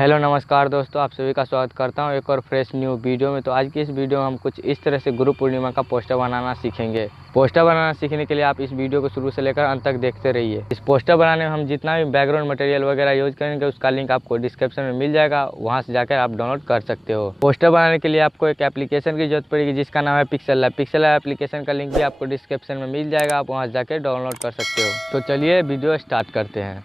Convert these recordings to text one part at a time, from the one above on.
Hello नमस्कार दोस्तों, आप सभी का स्वागत करता हूं एक और फ्रेश न्यू वीडियो में। तो आज की इस वीडियो में हम कुछ इस तरह से गुरु पूर्णिमा का पोस्टर बनाना सीखेंगे। पोस्टर बनाना सीखने के लिए आप इस वीडियो को शुरू से लेकर अंत तक देखते रहिए। इस पोस्टर बनाने में हम जितना भी बैकग्राउंड मटेरियल वगैरह यूज करेंगे उसका लिंक आपको डिस्क्रिप्शन में मिल जाएगा, वहाँ से जाकर आप डाउनलोड कर सकते हो। पोस्टर बनाने के लिए आपको एक एप्लीकेशन की जरूरत पड़ेगी जिसका नाम है pixel lab. Pixel lab application का लिंक भी आपको डिस्क्रिप्शन में मिल जाएगा, आप वहाँ जाकर डाउनलोड कर सकते हो। तो चलिए वीडियो स्टार्ट करते हैं।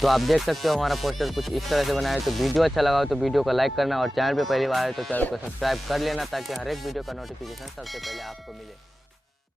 तो आप देख सकते हो हमारा पोस्टर कुछ इस तरह से बनाया है। तो वीडियो अच्छा लगा हो तो वीडियो को लाइक करना और चैनल पे पहली बार आए तो चैनल को सब्सक्राइब कर लेना ताकि हर एक वीडियो का नोटिफिकेशन सबसे पहले आपको मिले।